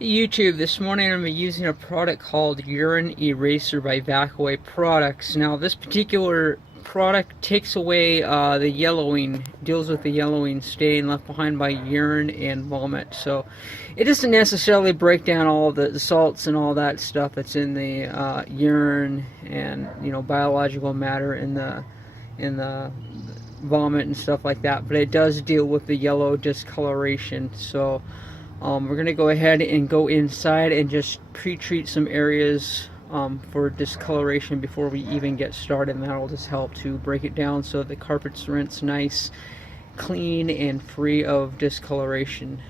YouTube. This morning I'm using a product called Urine Eraser by Backaway Products. Now this particular product takes away the yellowing, deals with the yellowing stain left behind by urine and vomit. So it doesn't necessarily break down all the salts and all that stuff that's in the urine and biological matter in the vomit and stuff like that, but it does deal with the yellow discoloration. So we're going to go ahead and go inside and just pre-treat some areas for discoloration before we even get started, and that'll just help to break it down so the carpets rinse nice, clean, and free of discoloration.